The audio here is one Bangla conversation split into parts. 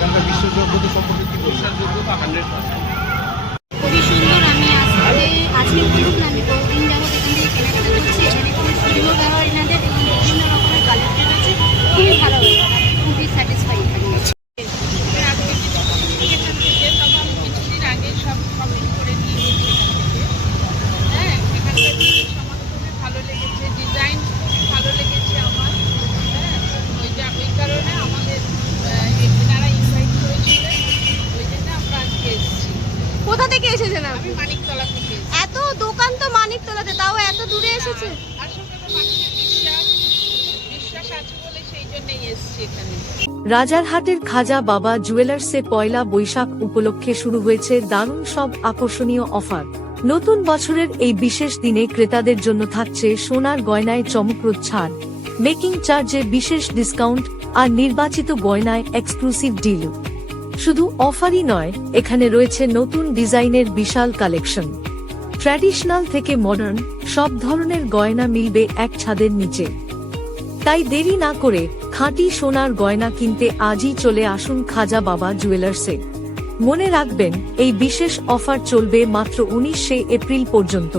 এখানকার বিশ্বাসযোগ্যতা সম্পর্কে কি বলবেন? বিশ্বাসযোগ্যতা 100%। খুবই সুন্দর। আমি আজকে বলুন না, আমি বহুদিন যাবত এখান থেকে কেনাকাটা করছি। এখানে খুবই সুন্দর ব্যবহার এনাদের এবং বিভিন্ন রকমের কালেকশন আছে। খুবই ভালো লাগে, খুবই স্যাটিসফাই এখানে। কিছুদিন আগে সব শপিং করে নিয়ে গেছি হ্যাঁ, এখানকার জিনিস আমার খুবই ভালো লেগেছে, ডিজাইন ভালো লেগেছে আমার। হ্যাঁ, ওই কারণে আমাদের এনারা ইনভাইট করেছিলেন, ওই জন্য আমরা আজকে এসেছি। কোথা থেকে এসেছেন আপনি? আমি মানিকতলা থেকে এসেছি। এত দোকান তো মানিকতলাতে, তাও এত দূরে এসেছে। আসলে তো মানুষের বিশ্বাস আছে বলে সেই জন্যই এসেছি এখানে। রাজারহাটের খাজা বাবা জুয়েলার্সে পয়লা বৈশাখ উপলক্ষে শুরু হয়েছে দারুণ সব আকর্ষণীয় অফার। নতুন বছরের এই বিশেষ দিনে ক্রেতাদের জন্য থাকছে সোনার গয়নায় চমকপ্রদ ছাড়, মেকিং চার্জে বিশেষ ডিসকাউন্ট আর নির্বাচিত গয়নায় এক্সক্লুসিভ ডিল। শুধু অফারই নয়, এখানে রয়েছে নতুন ডিজাইনের বিশাল কালেকশন। ট্র্যাডিশনাল থেকে মডার্ন সব ধরনের গয়না মিলবে এক ছাদের নিচে। তাই দেরি না করে খাঁটি সোনার গয়না কিনতে আজই চলে আসুন খাজা বাবা জুয়েলার্সে। মনে রাখবেন, এই বিশেষ অফার চলবে মাত্র 19শে এপ্রিল পর্যন্ত।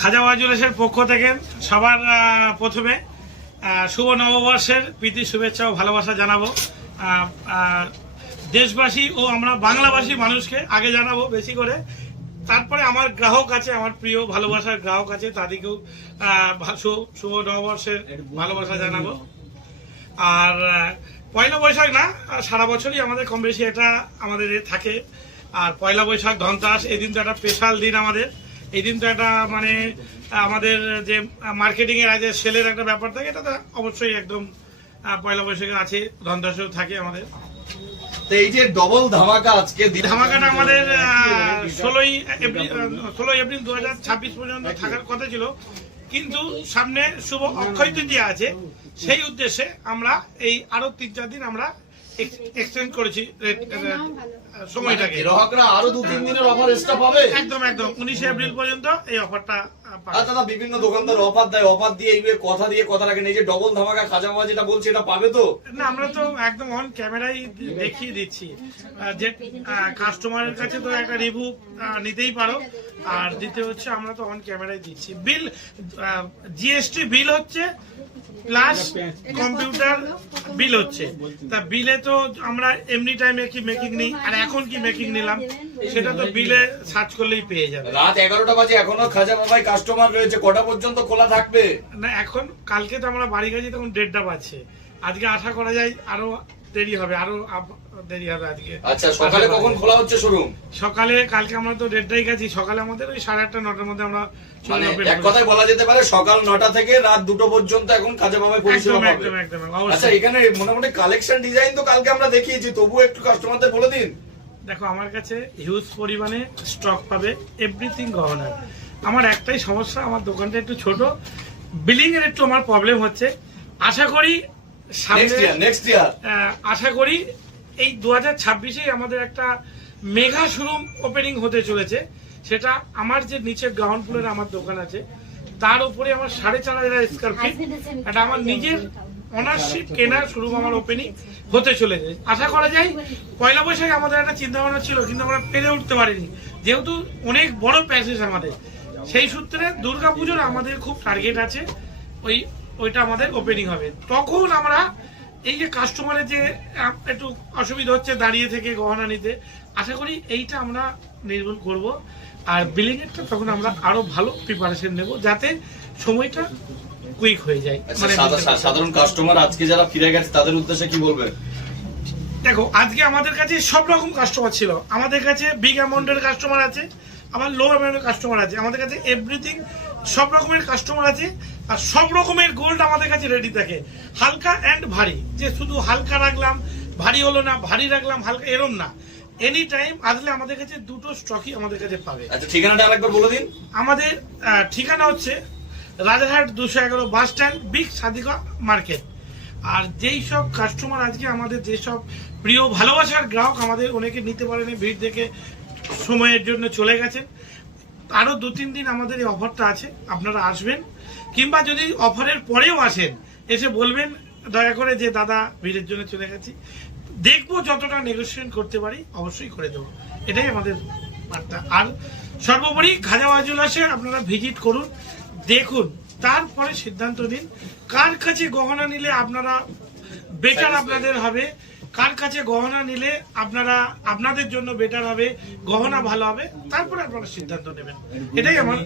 খাজা বাবা জুয়েলার্সের পক্ষ থেকে সবার প্রথমে শুভ নববর্ষের প্রীতি শুভেচ্ছা ও ভালোবাসা জানাবো। দেশবাসী ও আমরা বাংলাভাষী মানুষকে আগে জানাবো বেশি করে, তারপরে আমার গ্রাহক আছে, আমার প্রিয় ভালোবাসার গ্রাহক আছে, তাদেরকেও শুভ নববর্ষের ভালোবাসা জানাবো। আর পয়লা বৈশাখ না, সারা বছরই আমাদের কম বেশি এটা আমাদের থাকে। আর পয়লা বৈশাখ, ধনতেরাস, এই দিন তো একটা স্পেশাল দিন আমাদের। এই দিন তো একটা মানে আমাদের যে মার্কেটিং এর আছে, সেলের একটা ব্যাপার থাকে, এটা তো অবশ্যই একদম পয়লা বৈশাখে আছে, ধনতেরাসেও থাকে আমাদের। তো এই যে ডবল ধামাকা আজকে ধামাকাটা আমাদের 16 এপ্রিল 2026 পর্যন্ত থাকার কথা ছিল, কিন্তু সামনে শুভ অক্ষয় তৃতীয়া আছে, সেই উদ্দেশ্যে আমরা এই আরো 3-4 দিন আমরা এক্সটেন্ড করেছি সময়টাকে। গ্রাহকরা আরো 2-3 দিনের অফার এক্সট্রা পাবে। একদম 19 এপ্রিল পর্যন্ত এই অফারটা পাবে। দাদা বিভিন্ন দোকানদার অফার দেয়, অফার দিয়ে এইভাবে কথা রাখেন, এই যে ডবল ধামাকা খাজা বাবা যেটা বলছে এটা পাবে তো? না, আমরা তো একদম অন ক্যামেরাই দেখিয়ে দিচ্ছি, যে কাস্টমারের কাছে তো একটা রিভিউ নিতেই পারো। আর দ্বিতীয় হচ্ছে আমরা তো অন ক্যামেরাই দিচ্ছি। বিল জিএসটি বিল হচ্ছে প্লাস কম্পিউটার বিল হচ্ছে। তা বিলে তো আমরা এমনি টাইমে কি মেকিং নিই, আর এখন কি মেকিং নিলাম সেটা তো বিলে সার্চ করলেই পেয়ে যাবে। রাত 11টা বাজে, এখনো খাজা বাবাই কাস্টমার রয়েছে, কটা পর্যন্ত খোলা থাকবে? না, এখন কালকে তো আমরা বাড়ি গেছি, তখন 1:30টা বাজছে। আজকে আশা করা যায় আরো দেরি হবে, আরো দেরি হবে আজকে। আচ্ছা, সকালে কখন খোলা হচ্ছে শোরুম? সকালে কালকে আমরা তো 1:30টায় গেছি, সকালে আমাদের ওই 8:30 9টার মধ্যে আমরা মানে এক কথায় বলা যেতে পারে সকাল 9টা থেকে রাত 2টো পর্যন্ত এখন খাজা বাবাই পরিষেবা পাবে। একদম। আচ্ছা, এখানে মোটামুটি কালেকশন ডিজাইন তো কালকে আমরা দেখিয়েছি, তবুও একটু কাস্টমারদের বলে দিন। দেখো, আমার কাছে হিউজ পরিমাণে স্টক পাবে, এভরিথিং গহনা। আমার একটাই সমস্যা, আমার দোকানটা একটু ছোট, বিলিং এর একটু আমার প্রবলেম হচ্ছে। আশা করি নেক্সট ইয়ার আশা করি এই 2026-এই আমাদের একটা মেগা শোরুম ওপেনিং হতে চলেছে। সেটা আমার যে নিচে গ্রাউন্ড ফ্লোরে আমার দোকান আছে, তার উপরে আমার 4,500 স্কয়ার ফিট এটা আমার নিজের অনারশিপ কেনার শোরুম আমার ওপেনিং হতে চলেছে। আশা করা যায় পয়লা বৈশাখে আমাদের একটা চিন্তা ভাবনা ছিল, কিন্তু আমরা পেরে উঠতে পারিনি, যেহেতু অনেক বড় প্যাসেজ আমাদের। সেই সূত্রে দুর্গাপুজোর আমাদের খুব টার্গেট আছে, ওইটা আমাদের ওপেনিং হবে। তখন আমরা এই যে কাস্টমারের যে একটু অসুবিধা হচ্ছে দাঁড়িয়ে থেকে গহনা নিতে, আশা করি এইটা আমরা নির্মূল করব। আর বিলিং এরটা তখন আমরা আরো ভালো প্রিপারেশন নেব, যাতে সময়টা কুইক হয়ে যায়। মানে সাধারণ কাস্টমার আজকে যারা ফিরে গেছে তাদের উদ্দেশ্যে কি বলবেন? দেখো, আজকে আমাদের কাছে সব রকম কাস্টমার ছিল। আমাদের কাছে বিগ অ্যামাউন্টের কাস্টমার আছে, আবার লো অ্যামাউন্টের কাস্টমার আছে। আমাদের কাছে এভরিথিং সব রকমের কাস্টমার আছে, আর সব রকমের গোল্ড আমাদের কাছে রেডি থাকে। হালকা অ্যান্ড ভারী, যে শুধু হালকা রাখলাম ভারী হলো না, ভারী রাখলাম হালকা, এরম না। এনি টাইম আসলে আমাদের কাছে দুটো স্টকই আমাদের কাছে পাবে। আচ্ছা, ঠিকানাটা আরেকবার বলে দিন। আমাদের ঠিকানা হচ্ছে Rajarhat 211 bus stand, big Sadika market. আর যেই সব কাস্টমার আজকে আমাদের যেসব প্রিয় ভালোবাসার গ্রাহক, আমাদের অনেকে নিতে পারেনি, ভিড় দেখে সময়ের জন্য চলে গেছেন, আরো 2-3 দিন আমাদের এই অফারটা আছে, আপনারা আসবেন। কিংবা যদি অফারের পরেও আসেন, এসে বলবেন দয়া করে যে দাদা ভিড়ের জন্য চলে গেছি, দেখবো যতটা নেগোসিয়েশন করতে পারি অবশ্যই করে দেবো, এটাই আমাদের বার্তা। আর সর্বোপরি খাজাবাবা জুয়েলার্সে আপনারা ভিজিট করুন, দেখুন, তারপরে সিদ্ধান্ত নিন কার কাছে গহনা নিলে আপনারা বেটার আপনাদের হবে, কার কাছে গহনা নিলে আপনারা আপনাদের জন্য বেটার হবে, গহনা ভালো হবে, তারপরে আপনারা সিদ্ধান্ত নেবেন, এটাই আমার